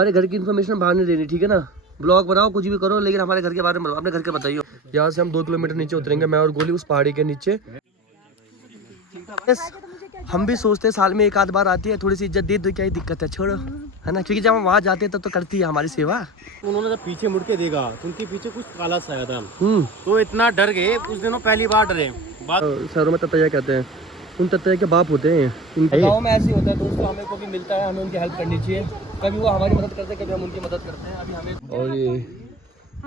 हमारे घर की इन्फॉर्मेशन बाहर नहीं देनी, ठीक है ना। ब्लॉग बनाओ, कुछ भी करो, लेकिन हमारे घर के बारे में बताओ, अपने घर के बताइए। यहाँ से हम 2 किलोमीटर नीचे उतरेंगे, मैं और गोली, उस पहाड़ी के नीचे। हम भी सोचते हैं साल में एक आध बार आती है, थोड़ी सी इज्जत दे दो, क्या ही दिक्कत है, छोड़ो, है ना। क्योंकि जब हम वहाँ जाते हैं तब तो करती है हमारी सेवा। उन्होंने जब पीछे मुड़ के देखा तो उनके पीछे कुछ काला सा आया था, तो इतना डर गए, कुछ दिनों पहली बार डरे। शहरों में ततैया कहते हैं, उन ततैया के बाप होते हैं। गाँव में ऐसे होता है दोस्तों, हमें को भी मिलता है, हमें उनकी हेल्प करनी चाहिए। कभी वो हमारी मदद करते हैं, कभी हम उनकी मदद करते हैं। अभी हमें और ये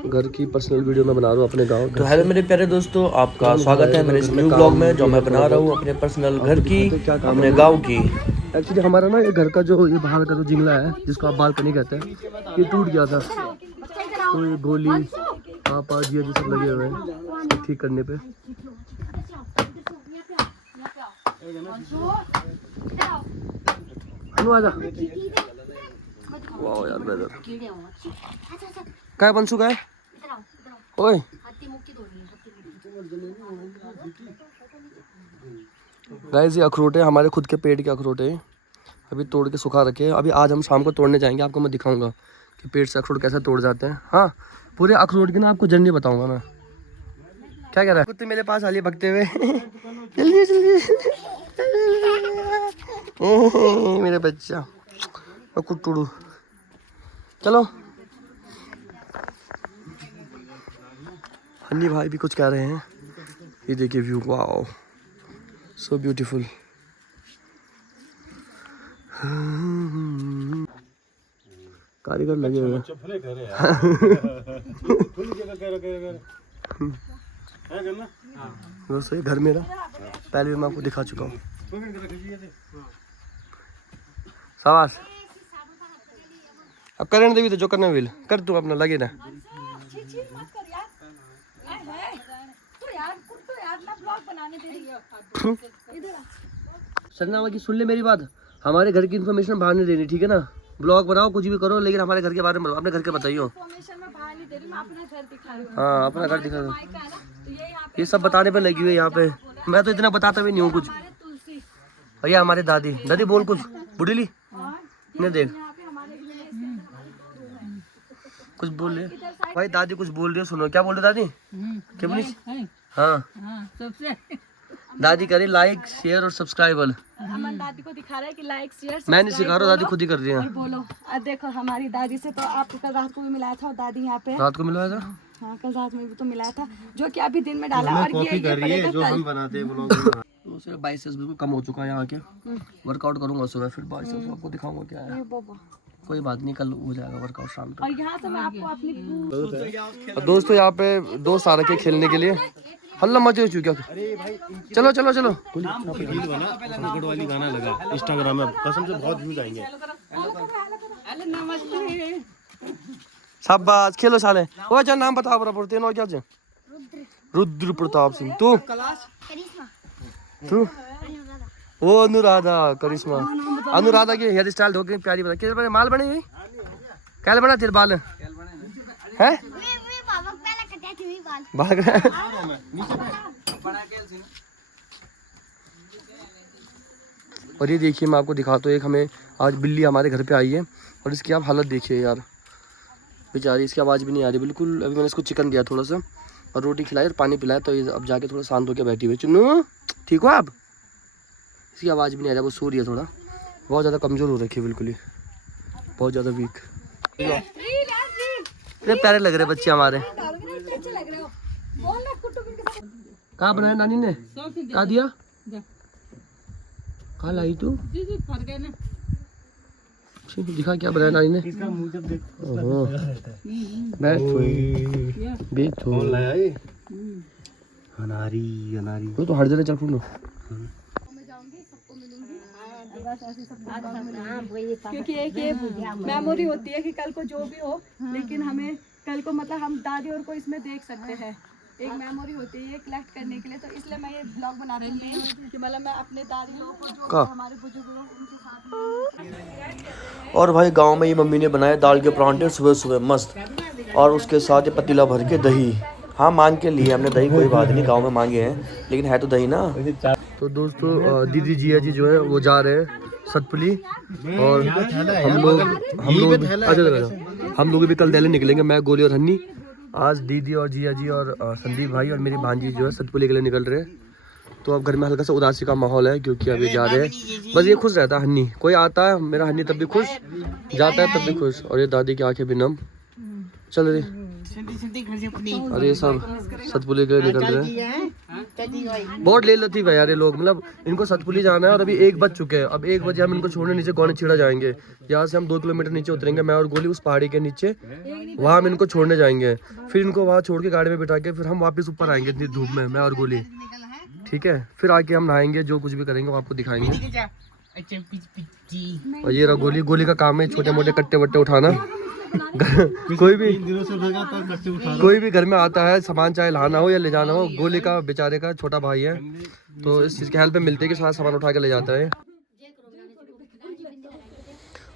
घर की पर्सनल वीडियो में बना रहा हूँ अपने गांव। तो हेलो मेरे प्यारे दोस्तों, आपका स्वागत है मेरे इस न्यू ब्लॉग में, जो मैं बना रहा हूँ अपने पर्सनल घर की, अपने गांव की। एक्चुअली हमारा ना ये घर का जो ये बाहर का जो जिंगला है, जिसको आप बालकनी कहते हैं, ये टूट गया था। तो ये गोली पापा जी जो सब लगे हुए हैं ठीक करने पे। वाह यार वेदर काय बन चुका है। ओए गाइस, ये अखरोट है, हमारे खुद के पेड़ के अखरोट है। अभी तोड़ के सुखा रखे हैं। अभी आज हम शाम को तोड़ने जाएंगे, आपको मैं दिखाऊंगा कि पेड़ से अखरोट कैसे तोड़ जाते हैं। हाँ, पूरे अखरोट की ना आपको जर्नी बताऊंगा मैं। क्या कह रहा है कुत्ते मेरे पास आ लिए भगते हुए। जल्दी जल्दी मेरे बच्चा कुट्टू, चलो। हन्नी भाई भी कुछ कह रहे हैं। ये देखिए व्यू, वाओ सो ब्यूटीफुल। कारीगर लगे हुए हैं। दोस्तों ये घर मेरा पहले भी मैं आपको दिखा चुका हूँ। शाबाश, अब करने देवी तो जो करना विल कर, तू अपना लगे ना। सरनामा की सुन ले मेरी बात, हमारे घर की इन्फॉर्मेशन बाहर नहीं देनी, ठीक है ना। ब्लॉग बनाओ, कुछ भी करो, लेकिन हमारे घर के बारे में बताओ, अपने घर के बताइए। हाँ, अपना घर दिखा दो। ये सब बताने पे लगी हुई है यहाँ पे, मैं तो इतना बताता भी नहीं हूँ कुछ। भैया हमारे दादी दादी बोल कुछ, बुढ़ीली ने देख कुछ बोल रहे भाई, दादी कुछ बोल रही है, सुनो। क्या बोल रहे दादी? क्या बोली? हाँ, दादी करे लाइक शेयर और सब्सक्राइब। अमन दादी को दिखा रहा है कि लाइक शेयर, मैं नहीं सिखा रहा, दादी खुद ही कर रही है। और बोलो। देखो हमारी दादी से तो आपको कल रात को भी मिलाया था, और दादी यहाँ पे रात को मिलवाया था। हाँ, कल रात में भी तो मिलाया था, जो कि अभी दिन में डाला। और ये कर रही है जो हम बनाते हैं ब्लॉग। तो सिर्फ बाइसेप्स बिल्कुल कम हो चुका है यहाँ के। वर्कआउट करूंगा सुबह, फिर बाइसेप्स आपको दिखाऊंगा क्या है। कोई बात नहीं, कल हो जाएगा वर्कआउट शाम को। और यहाँ से मैं आपको अपनी दोस्तों यहाँ पे दोस्त आ रखे खेलने के लिए, हल्ला मचे हो चुका। चलो चलो चलो, वाली गाना लगा इंस्टाग्राम में, कसम से बहुत व्यूज आएंगे। शाबाश, खेलो साले। वो अच्छा नाम बताओ बराबर, तेनो क्या है? रुद्र प्रताप सिंह। तू तू वो अनुराधा करिश्मा। अनुराधा की हेयर स्टाइल धोके प्यारी बता, किस माल बनी हुई क्या बना तेरे बाल है? बाल और ये देखिए, मैं आपको दिखाता हूँ, एक हमें आज बिल्ली हमारे घर पे आई है, और इसकी आप हालत देखिए यार बेचारी, इसकी आवाज़ भी नहीं आ रही बिल्कुल। अभी मैंने इसको चिकन दिया थोड़ा सा, और रोटी खिलाई और पानी पिलाया, तो ये अब जाके थोड़ा शांत होकर बैठी हुई। चुन्नू ठीक हो आप? इसकी आवाज़ भी नहीं आ रहा, वो सो रही है थोड़ा, बहुत ज़्यादा कमज़ोर हो रखी है बिल्कुल ही, बहुत ज़्यादा वीक। इतने प्यारे लग रहे बच्चे हमारे। कहाँ बनाया नानी ने? कहाँ दिया? कहाँ लाई तू? दिखा क्या बनाया नानी ने? अनारी अनारी वो तो हर जगह चल फूलो। क्योंकि एक ये मेमोरी होती है कि कल को जो भी हो, लेकिन हमें कल को मतलब हम दादी और को इसमें देख सकते हैं। एक मेमोरी होती है ये कलेक्ट करने के लिए, तो इसलिए मैं ये ब्लॉग बना रही हूँ कि मतलब मैं अपने दादी लोगों को, जो हमारे बुजुर्ग लोग उनके साथ। और भाई गांव में ये मम्मी ने बनाए दाल के परांठे सुबह सुबह मस्त, और उसके साथ ये पतीला भर के दही। हाँ, मांग के लिए हमने दही, कोई बात नहीं, गांव में मांगे हैं, लेकिन है तो दही ना। तो दोस्तों दीदी जिया जी जो है वो जा रहे हैं सतपुली और हम लोग भी कल दिल्ली निकलेंगे, मैं, गोली और हन्नी। आज दीदी और जिया जी और संदीप भाई और मेरी भांजी जो है सतपुली के लिए निकल रहे हैं। तो अब घर में हल्का सा उदासी का माहौल है क्योंकि अभी जा रहे हैं। बस ये खुश रहता है हन्नी, कोई आता है मेरा हन्नी तब भी खुश, जाता है तब भी खुश। और ये दादी की आंखें भी नम। चल रही, अरे ये सब सतपुली के लिए निकल रहे हैं। बहुत ले लेती है यार ये लोग, मतलब इनको सतपुली जाना है और अभी 1 बज चुके हैं। अब 1 बजे हम इनको छोड़ने नीचे गौनी छिड़ा जाएंगे। यहाँ से हम 2 किलोमीटर नीचे उतरेंगे, मैं और गोली उस पहाड़ी के नीचे, वहाँ हम इनको छोड़ने जाएंगे। फिर इनको वहाँ छोड़ के गाड़ी में बिठा के फिर हम वापस ऊपर आएंगे इतनी धूप में, मैं और गोली। ठीक है, फिर आके हम नहाएंगे, जो कुछ भी करेंगे वो आपको दिखाएंगे। और ये रहा गोली, गोली का काम है छोटे मोटे कट्टे वट्टे उठाना। कोई भी घर में आता है, सामान चाहे लाना हो या ले जाना हो, गोली का बेचारे का छोटा भाई है, तो इस चीज़ की हेल्प मिलती है कि सारा सामान उठा के ले जाता है।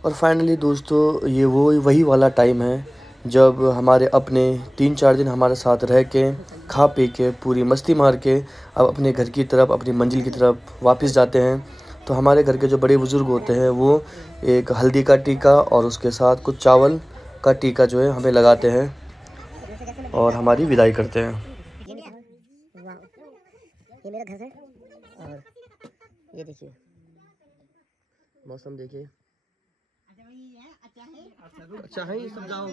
और फाइनली दोस्तों ये वही वाला टाइम है जब हमारे अपने 3-4 दिन हमारे साथ रह के, खा पी के, पूरी मस्ती मार के अब अपने घर की तरफ, अपनी मंजिल की तरफ वापस जाते हैं। तो हमारे घर के जो बड़े बुज़ुर्ग होते हैं वो एक हल्दी का टीका और उसके साथ कुछ चावल का टीका जो है हमें लगाते हैं और हमारी विदाई करते हैं। ये मेरा घर है और ये देखिए मौसम देखिए, अच्छा है ये सब। जाओ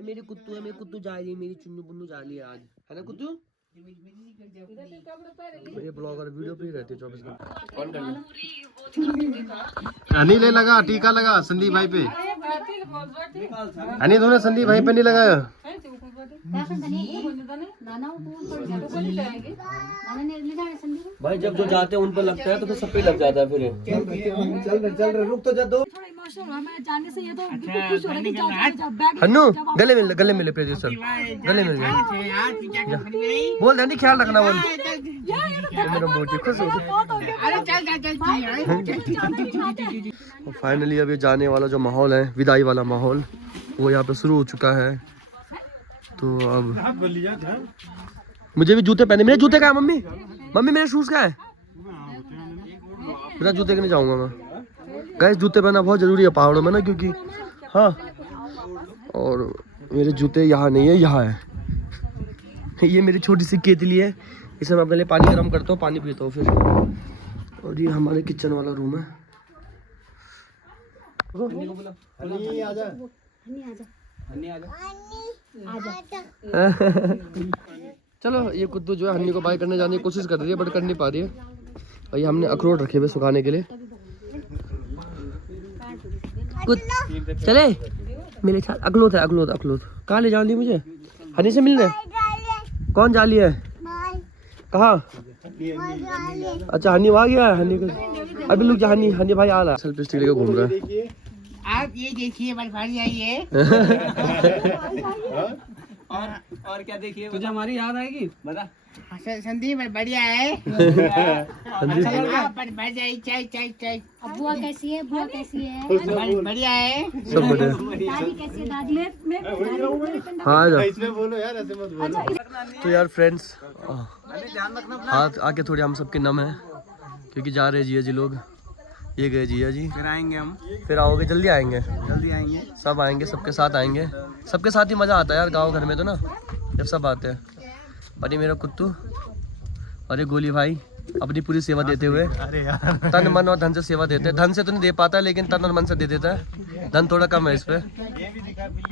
मेरी कुत्तू है, मेरी कुत्तू जा रही है, मेरी चुन्नू पुन्नू जा रही है आज, है ना कुत्तू? ये ब्लॉगर वीडियो पे ही रहती है 24 घंटे। कौन करना? हनी ले लगा, टीका लगा संदीप भाई पे। हनी तूने संदीप भाई पे नहीं लगाया? भाई जब जो जाते हैं उन पर लगता है तो फिर सब पे लग जाता है। फिर चल रहे रुक तो जा दो। हन्नू गले मिले प्रोड्यूसर, गले मिल गए। बोल धनी ख्याल रखना, बोल मेरा बहुत खुश हो। फाइनली अभी जाने वाला जो माहौल है, विदाई वाला माहौल, वो यहाँ पे शुरू हो चुका है। तो अब मुझे भी जूते पहने, मेरे जूते कहाँ है मम्मी? मम्मी मेरे शूज कहाँ है? बिना जूते के नहीं जाऊंगा मैं। गाइस जूते पहनना बहुत जरूरी है पहाड़ों में ना, क्योंकि हाँ, और मेरे जूते यहाँ नहीं है, यहाँ है। ये मेरी छोटी सी केतली है, इसे मैं अपने लिए पानी गर्म करता हूँ, पानी पीता हूँ फिर। और ये हमारे किचन वाला रूम है। चलो ये कुत्तू जो है हन्नी को बाय करने जाने की कोशिश कर रही है बट कर नहीं पा रही है। और ये हमने अखरोट रखे हुए सुखाने के लिए। चले मेरे साथ अखलोत है, अखलोत अखलोत कहाँ ले जाओ मुझे? हनी से मिलने? कौन जा लिया है? कहाँ? अच्छा हनी वहाँ गया है। हनी को अभी लोग हनी हनी भाई आ रहा है, सेल्फी स्टिक लेकर घूम रहा है। आप ये देखिए बर्फानी आई है। और क्या देखिए, तुझे हमारी याद आएगी बता। संदीप बढ़िया है। चाय बुआ कैसी है? बुआ कैसी है? बढ़िया है, सब बढ़िया। दादी कैसी है? दादी हाँ जा। इसमें बोलो यार, ऐसे मत बोलो। तो यार फ्रेंड्स हाथ आके थोड़ी हम सबके नम है क्योंकि जा रहे जिया जी लोग। ये गए जिया जी, फिर आएंगे हम, फिर आओगे? जल्दी आएंगे, जल्दी आएंगे, सब आएंगे, सबके साथ आएंगे। सबके साथ ही मज़ा आता है यार गांव घर में तो ना, जब सब आते हैं। और ये मेरा कुत्तू और ये गोली भाई अपनी पूरी सेवा देते हुए, अरे यार तन मन और धन से सेवा देते हैं। धन से तो नहीं दे पाता लेकिन तन और मन से दे देता है। धन थोड़ा कम है इस पे।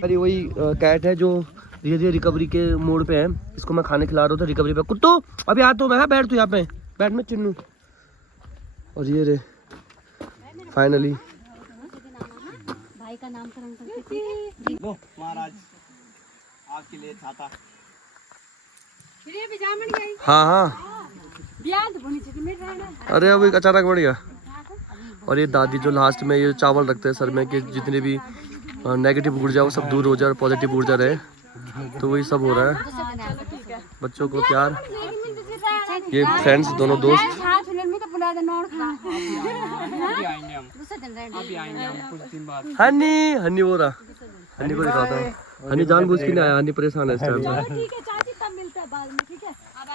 अरे वही कैट है जो धीरे धीरे रिकवरी के मोड पे है। इसको मैं खाने खिला रहा था रिकवरी पे। कुत्तू अभी आ तो मैं, बैठ तू यहाँ पे, बैठ में चिन्नू। और ये रे फाइनली भाई का नामकरण करके लो महाराज आपके लिए छाता। हाँ हाँ अरे अब अचानक बढ़ गया। और ये दादी जो लास्ट में ये चावल रखते हैं सर में कि जितने भी नेगेटिव ऊर्जा वो सब दूर हो जाए और पॉजिटिव ऊर्जा रहे, तो वही सब हो रहा है। बच्चों को प्यार, ये फ्रेंड्स दोनों दोस्त। हनी हनी वो रहा, हनी को दिखाता हूँ। हनी जानबूझ के नहीं आया, हनी परेशान है इस टाइम से। ठीक है चाची, तब मिलता है बाद में, ठीक है? अब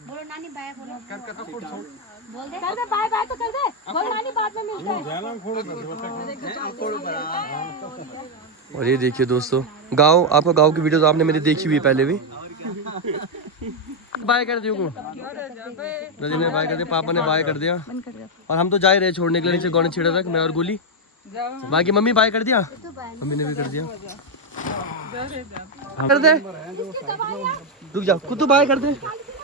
बोलो नानी बाय बोलो बोल दे कर दे बाय बाय तो कर दे बोल नानी बाद में मिलते हैं। और ये देखिए दोस्तों गांव, आपका गांव की वीडियो तो आपने मेरी देखी हुई है पहले भी। बाय कर दियो को नदी ने बाय कर दिया, पापा ने बाय कर दिया और हम तो जा ही रहे छोड़ने के लिए नीचे गौने छेड़ा तक, मैं और गोली। बाकी मम्मी बाय कर दिया, मम्मी ने भी कर दिया। कर दे रुक जा कुत्तू, बाय कर दे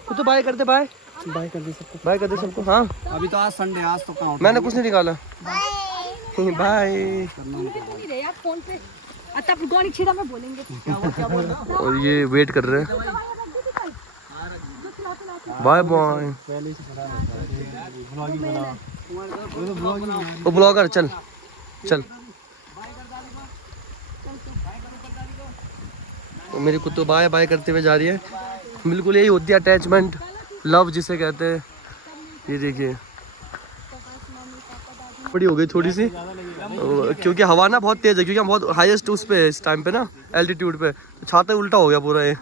कुत्तू, बाय कर दे, बाय बाय कर दे सबको, बाय कर दे सबको। हाँ अभी तो आज संडे, आज तो कहाँ मैंने कुछ नहीं निकाला। बाय। फोन पे तब गौनी छेड़ा में बोलेंगे। और ये वेट कर रहे हैं। Bye bye. ओ ब्लॉगर चल चल। तो मेरी कुत्तो बाय बाय करते हुए जा रही है। बिल्कुल यही होती है अटैचमेंट, लव जिसे कहते हैं। ये देखिए बड़ी हो गई थोड़ी सी क्योंकि हवा ना बहुत तेज है, क्योंकि हम बहुत हाईएस्ट उस पे इस टाइम पे ना एल्टीट्यूड पे, तो छाता उल्टा हो गया पूरा ये।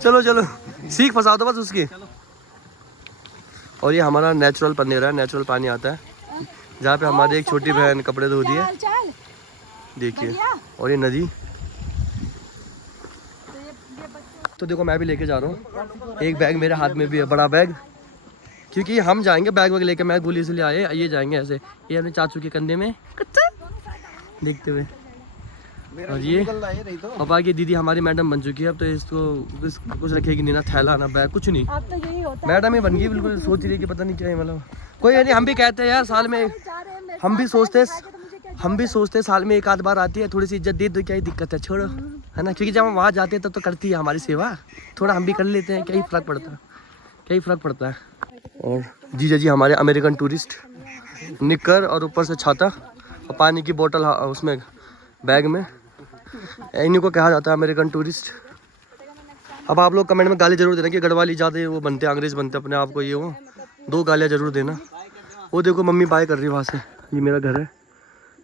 चलो चलो सीख फंसा दो बस उसकी। और ये हमारा नेचुरल पनेर है, नेचुरल पानी आता है जहाँ पे हमारी एक छोटी बहन कपड़े धो रही है। देखिए और ये नदी। तो देखो मैं भी लेके जा रहा हूँ, एक बैग मेरे हाथ में भी है, बड़ा बैग, क्योंकि हम जाएंगे बैग वैग लेके। मैं गोली इसलिए आए, ये जाएंगे ऐसे, ये अपने चाचू के कंधे में देखते हुए। और ये और बाकी दीदी हमारी मैडम बन चुकी है, अब तो इसको कुछ रखेगी नहीं ना, थैला ना बैग कुछ नहीं, अब तो यही होता है। मैडम ही बन गई बिल्कुल। सोच रही है कि पता नहीं क्या है, मतलब कोई नहीं। हम भी कहते हैं यार साल में, हम भी सोचते साल में एक आध बार आती है, थोड़ी सी इज्जत दे दो, क्या ही दिक्कत है, छोड़ो, है ना। क्योंकि जब हम वहाँ जाते हैं तब तो करती है हमारी सेवा, थोड़ा हम भी कर लेते हैं, क्या ही फर्क पड़ता है, क्या ही फर्क पड़ता है। और जीजा जी हमारे अमेरिकन टूरिस्ट, निक्कर और ऊपर से छाता और पानी की बोतल उसमें बैग में, इन्हीं को कहा जाता है अमेरिकन टूरिस्ट। अब आप लोग कमेंट में गाली जरूर देना कि गढ़वाली ज़्यादा वो बनते हैं, अंग्रेज बनते हैं अपने आप को, ये वो 2 गालियाँ जरूर देना। वो देखो मम्मी बाय कर रही है वहाँ से, ये मेरा घर है,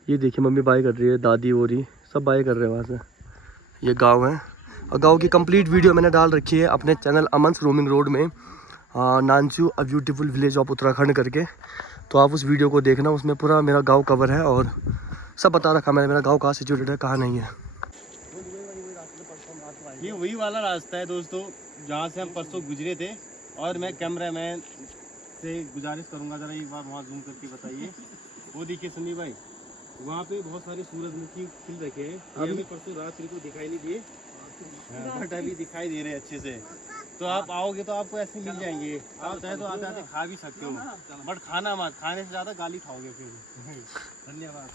ये देखिए मम्मी बाय कर रही है, दादी हो रही सब बाय कर रहे हैं वहाँ से। ये गाँव है और गाँव की कंप्लीट वीडियो मैंने डाल रखी है अपने चैनल अमन्स रोमिंग रोड में, Nansu a beautiful village of Uttarakhand करके। तो आप उस वीडियो को देखना, उसमें पूरा मेरा गांव कवर है और सब बता रखा मैंने, मेरा गांव कहाँ सिचुएटेड है कहाँ नहीं है। ये वही वाला रास्ता है दोस्तों जहाँ से हम परसों गुजरे थे। और मैं कैमरामैन से गुजारिश करूँगा ज़रा एक बार वहाँ जूम करके बताइए। वो देखिए संदीप भाई, वहाँ पे बहुत सारे सूरजमुखी खिल रखे हैं। अभी परसों रात्रि को दिखाई नहीं दिए, बट अभी दिखाई दे रहे हैं अच्छे से। तो आप आओगे तो आपको ऐसे मिल जाएंगे, आप चाहे तो आते आते खा भी सकते हो, बट खाना मत, खाने से ज़्यादा गाली खाओगे फिर। धन्यवाद।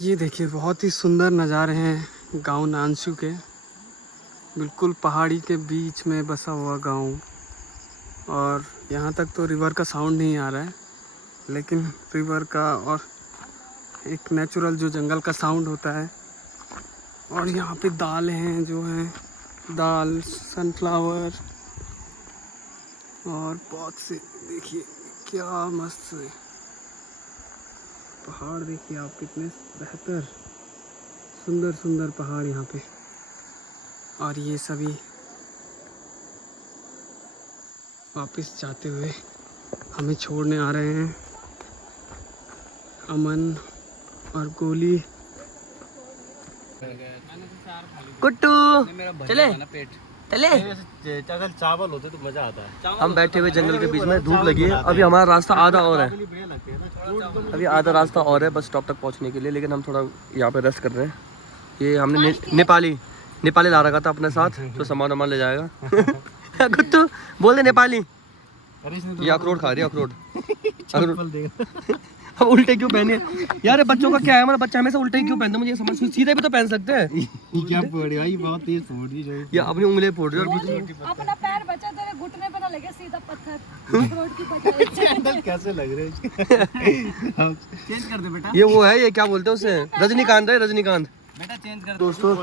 ये देखिए बहुत ही सुंदर नज़ारे हैं गांव नानसू के, बिल्कुल पहाड़ी के बीच में बसा हुआ गांव। और यहाँ तक तो रिवर का साउंड नहीं आ रहा है, लेकिन रिवर का और एक नेचुरल जो जंगल का साउंड होता है। और यहाँ पे दाल हैं जो हैं, दाल, सनफ्लावर और बहुत से, देखिए क्या मस्त है पहाड़, देखिए आप कितने बेहतर सुंदर सुंदर पहाड़ यहाँ पे। और ये सभी वापस जाते हुए हमें छोड़ने आ रहे हैं, अमन और गोली। कुट्टू चले चले। अगर चावल होते तो मजा आता है। हम बैठे हुए जंगल के बीच में, धूप लगी है, अभी हमारा रास्ता आधा और है, अभी आधा रास्ता और है बस स्टॉप तक पहुंचने के लिए, लेकिन हम थोड़ा यहाँ पे रेस्ट कर रहे हैं। ये हमने नेपाली ला रखा था अपने साथ, जो सामान वामान ले जाएगा। कुत्तू बोल दे नेपाली। ये अखरोट खा रही है, अखरोट। अब उल्टे क्यों पहने यार, बच्चों का क्या है, हमारा बच्चा हमेशा उल्टे क्यों पहनता है, मुझे समझ, सीधे भी तो पहन सकते हैं। क्या फोड़ भाई, बहुत तेज फोड़ दी जो ये अपनी उंगली फोड़ रही है। अपना पैर बचा, तेरे घुटने पे ना लगे सीधा पत्थर। रोड की बचा। कैसे लग रहे हैं? चेंज कर दे बेटा। ये वो है, ये क्या बोलते हैं उसे, रजनीकांत है, रजनीकांत। बेटा चेंज कर दोस्तों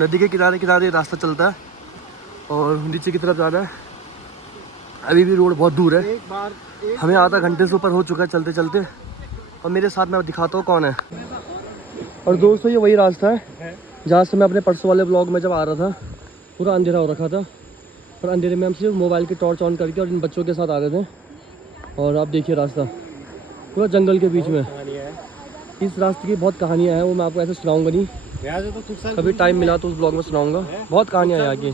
नदी के किनारे किनारे रास्ता चलता है और नीचे की तरफ जा रहा है। अभी भी रोड बहुत दूर है, हमें आधा घंटे से ऊपर हो चुका है चलते चलते। और मेरे साथ मैं दिखाता हूँ कौन है। और दोस्तों ये वही रास्ता है जहाँ से मैं अपने परसों वाले ब्लॉग में जब आ रहा था, पूरा अंधेरा हो रखा था और अंधेरे में हम सिर्फ मोबाइल की टॉर्च ऑन करके और इन बच्चों के साथ आ रहे थे। और आप देखिए रास्ता पूरा जंगल के बीच में। इस रास्ते की बहुत कहानियाँ हैं, वो मैं आपको ऐसे सुनाऊंगा नहीं, कभी टाइम मिला तो उस ब्लॉग में सुनाऊंगा। बहुत कहानियाँ हैं यहाँ की,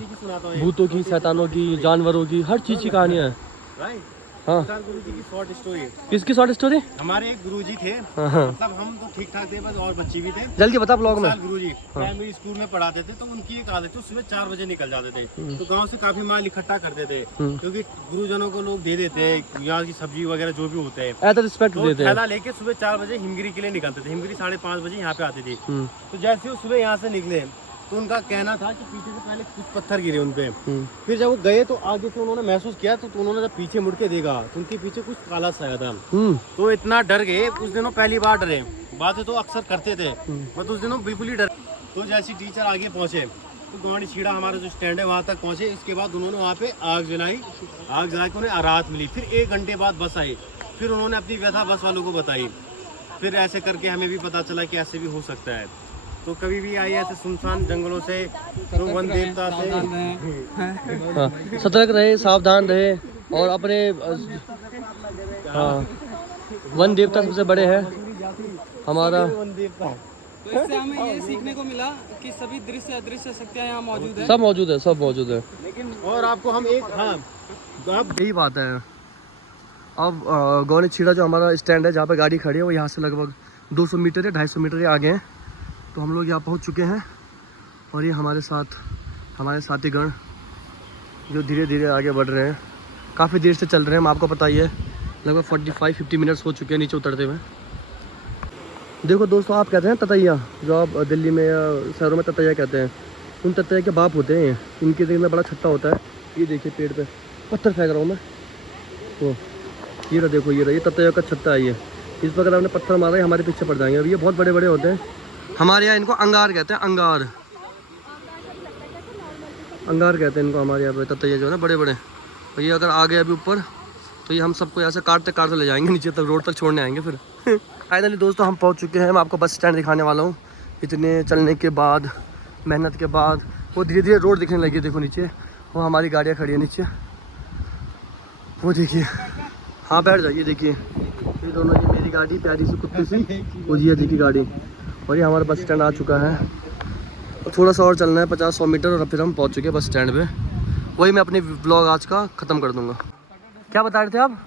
भूतों की, शैतानों की, जानवरों की, हर चीज़ की कहानियाँ हैं। हाँ, गुरुजी की शॉर्ट स्टोरी। किसकी शॉर्ट स्टोरी? हमारे एक गुरुजी थे, हाँ। मतलब हम तो ठीक ठाक थे, बस और बच्चे भी थे। जल्दी बता ब्लॉग में। गुरुजी प्राइमरी स्कूल में पढ़ाते थे, तो उनकी एक आदत थी, सुबह 4 बजे निकल जाते थे। तो गांव से काफी माल इकट्ठा करते थे, क्योंकि गुरुजनों को लोग दे देते हैं, यहाँ की सब्जी वगैरह जो भी होते हैं, ऐसा रिस्पेक्ट देते हैं। थैला लेके सुबह 4 बजे हिमगिरी के लिए निकलते थे। हिमगिरी 5:30 बजे यहाँ पे आती थी। तो जैसे वो सुबह यहाँ से निकले तो उनका कहना था कि पीछे से पहले कुछ पत्थर गिरे उन पे। फिर जब वो गए तो आगे से उन्होंने महसूस किया, तो उन्होंने जब पीछे मुड़ के देखा तो उनके पीछे कुछ काला साया था। तो इतना डर गए, कुछ दिनों पहली बार डरे, बातें तो अक्सर करते थे, बट उस दिनों बिल्कुल ही डर। तो जैसे टीचर आगे पहुंचे तो गौड़ी छीड़ा हमारा जो स्टैंड है वहाँ तक पहुंचे। इसके बाद उन्होंने वहाँ पे आग जलाई, आग जला के उन्हें राहत मिली। फिर 1 घंटे बाद बस आई, फिर उन्होंने अपनी व्यथा बस वालों को बताई। फिर ऐसे करके हमें भी पता चला कि ऐसे भी हो सकता है। तो कभी भी आई ऐसे सुनसान जंगलों से तो वन देवता से सतर्क रहे, सावधान रहे और अपने वन देवता सबसे बड़े हैं हमारा। वन देवता। तो इससे हमें ये सीखने को मिला कि सभी दृश्य अदृश्य शक्तियाँ यहाँ मौजूद है। सब मौजूद है, सब मौजूद है। लेकिन और आपको हम एक अब यही बात है। अब गौनी छीड़ा जो हमारा स्टैंड है जहाँ पे गाड़ी खड़ी है, वो यहाँ से लगभग 200 मीटर या 250 मीटर के आगे हैं। तो हम लोग यहाँ पहुँच चुके हैं और ये हमारे साथीगण जो धीरे धीरे आगे बढ़ रहे हैं, काफ़ी देर से चल रहे हैं। आपको पता ही है, लगभग 45-50 मिनट्स हो चुके हैं नीचे उतरते हुए। देखो दोस्तों, आप कहते हैं ततैया, जो आप दिल्ली में या शहरों में ततैया कहते हैं, उन ततैया के बाप होते हैं। इनके दिल में बड़ा छट्टा होता है। ये देखिए पेड़ पे पत्थर फेंक रहा हूँ मैं, तो ये रहा, देखो ये रहा, ये ततैया का छट्टा है। ये इस पर अगर आपने पत्थर मारा है हमारे पीछे पड़ जाएंगे। अब ये बहुत बड़े बड़े होते हैं। हमारे यहाँ इनको अंगार कहते हैं, अंगार कहते हैं इनको हमारे यहाँ पे। ततैया जो है ना बड़े बड़े, और ये अगर आ गए अभी ऊपर तो ये हम सबको यहाँ से काटते काटते ले जाएंगे नीचे तक, रोड तक छोड़ने आएंगे फिर। फाइनली दोस्तों हम पहुँच चुके हैं। मैं आपको बस स्टैंड दिखाने वाला हूँ। इतने चलने के बाद, मेहनत के बाद, वो धीरे धीरे रोड दिखने लगी। देखो नीचे वो हमारी गाड़ियाँ खड़ी है नीचे, वो देखिए। हाँ बैठ जाइए, देखिए ये दोनों, ये मेरी गाड़ी प्यारी सी कुत्ते सी, वो जी जी की गाड़ी। और ये हमारा बस स्टैंड आ चुका है। और थोड़ा सा और चलना है 50-100 मीटर और फिर हम पहुंच चुके हैं बस स्टैंड पे। वही मैं अपनी ब्लॉग आज का ख़त्म कर दूंगा। क्या बता रहे थे आप?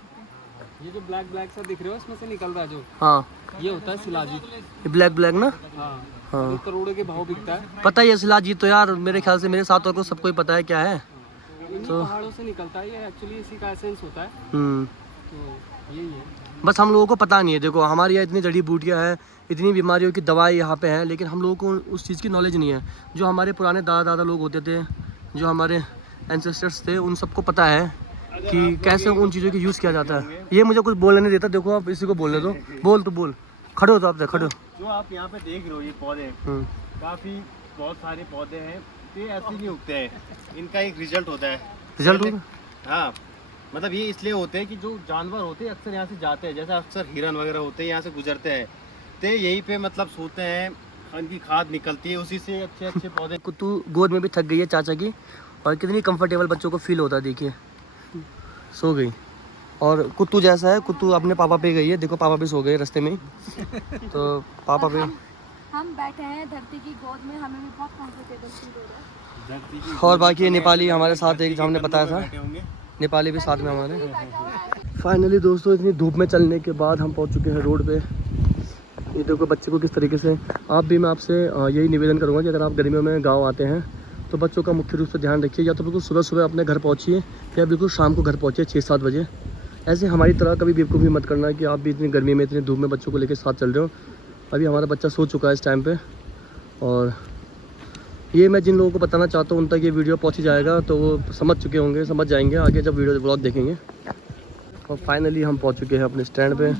ये जो ब्लैक ब्लैक सा दिख रहे हो, इसमें से निकल रहा है जो, हाँ ये होता है शिलाजीत। ये ब्लैक ब्लैक ना? हाँ, हाँ करोड़ों के भाव बिकता है। पता ही है शिलाजीत तो यार, मेरे ख्याल से मेरे साथ को सबको ही पता है क्या है। तो पहाड़ों से निकलता है, ये एक्चुअली इसी का एसेंस होता है। तो यही है, बस हम लोगों को पता नहीं है। देखो हमारे यहाँ इतनी जड़ी बूटियाँ हैं, इतनी बीमारियों की दवाई यहाँ पे हैं, लेकिन हम लोगों को उस चीज़ की नॉलेज नहीं है। जो हमारे पुराने दादा लोग होते थे, जो हमारे एंसेस्टर्स थे, उन सबको पता है कि कैसे उन चीज़ों की यूज़ किया जाता है। ये मुझे कुछ बोलने नहीं देता। देखो आप इसी को बोलने दो, बोल तो बोल, खड़े हो तो आप, खड़े हो। जो आप यहाँ पे देख रहे हो ये पौधे, काफी बहुत सारे पौधे हैं, तो ये ऐसे नहीं उगते हैं, इनका एक रिजल्ट होता है। रिजल्ट होगा? हाँ, मतलब ये इसलिए होते हैं कि जो जानवर होते हैं अक्सर यहाँ से जाते हैं, जैसे अक्सर हिरन वगैरह होते हैं यहाँ से गुजरते हैं, तो यहीं पे मतलब सोते हैं, इनकी खाद निकलती है, उसी से अच्छे अच्छे पौधे। कुत्तू गोद में भी थक गई है चाचा की, और कितनी कंफर्टेबल बच्चों को फील होता है। देखिए सो गई, और कुत्तू जैसा है, कुत्तू अपने पापा पे गई है। देखो पापा भी सो गए रास्ते में, तो पापा पे हम बैठे हैं धरती की गोद में, हमें भी बहुत कंफर्टेबल फील हो रहा है। और बाकी नेपाली हमारे साथ, एक हमने बताया था, नेपाली भी साथ में हमारे। फाइनली दोस्तों इतनी धूप में चलने के बाद हम पहुंच चुके हैं रोड पे। ये देखो बच्चे को किस तरीके से, आप भी, मैं आपसे यही निवेदन करूंगा कि अगर आप गर्मियों में गांव आते हैं तो बच्चों का मुख्य रूप से ध्यान रखिए। या तो बिल्कुल सुबह सुबह अपने घर पहुंचिए, या बिल्कुल शाम को घर पहुंचिए 6-7 बजे। ऐसे हमारी तरह कभी बेवकूफ़ी मत करना कि आप भी इतनी गर्मी में, इतनी धूप में बच्चों को लेकर साथ चल रहे हो। अभी हमारा बच्चा सो चुका है इस टाइम पर, और ये मैं जिन लोगों को बताना चाहता हूँ उन तक ये वीडियो पहुँच जाएगा, तो वो समझ चुके होंगे, समझ जाएंगे आगे जब वीडियो ब्लॉग देखेंगे। और फाइनली हम पहुँच चुके हैं अपने स्टैंड पे।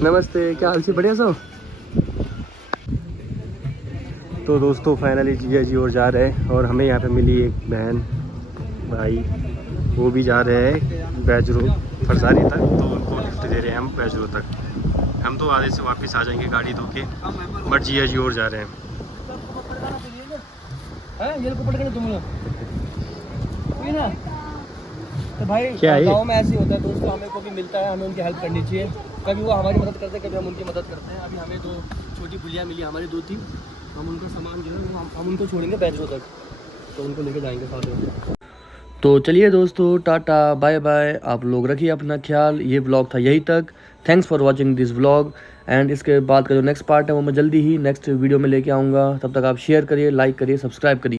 नमस्ते, क्या हाल से? बढ़िया सब। तो दोस्तों फाइनली जीजा जी और जा रहे हैं, और हमें यहाँ पे मिली एक बहन, भाई वो भी जा रहे हैं बैजरू फरसारी तक, तो उनको लिफ्ट दे रहे हैं हम बैजरू तक। हम तो आधे से वापस आ जाएंगे गाड़ी धो के, बट जिया जी और जा रहे हैं। ये को पकड़ के तुम लोग ना, तो भाई गाँव में ऐसे होता है दोस्तों, हमें को भी मिलता है, हमें उनकी हेल्प करनी चाहिए। कभी वो हमारी मदद करते हैं, कभी हम उनकी मदद करते हैं। अभी हमें 2 छोटी पुलियाँ मिली हमारी 2-3, हम उनका सामान जो है हम उनको छोड़ेंगे बैजरू तक, तो उनको लेके जाएंगे साथ में। तो चलिए दोस्तों, टाटा बाय बाय, आप लोग रखिए अपना ख्याल। ये व्लॉग था यही तक। Thanks for watching this vlog, and इसके बाद का जो नेक्स्ट पार्ट है वो मैं जल्दी ही नेक्स्ट वीडियो में लेके आऊँगा। तब तक आप शेयर करिए, लाइक करिए, सब्सक्राइब करिए।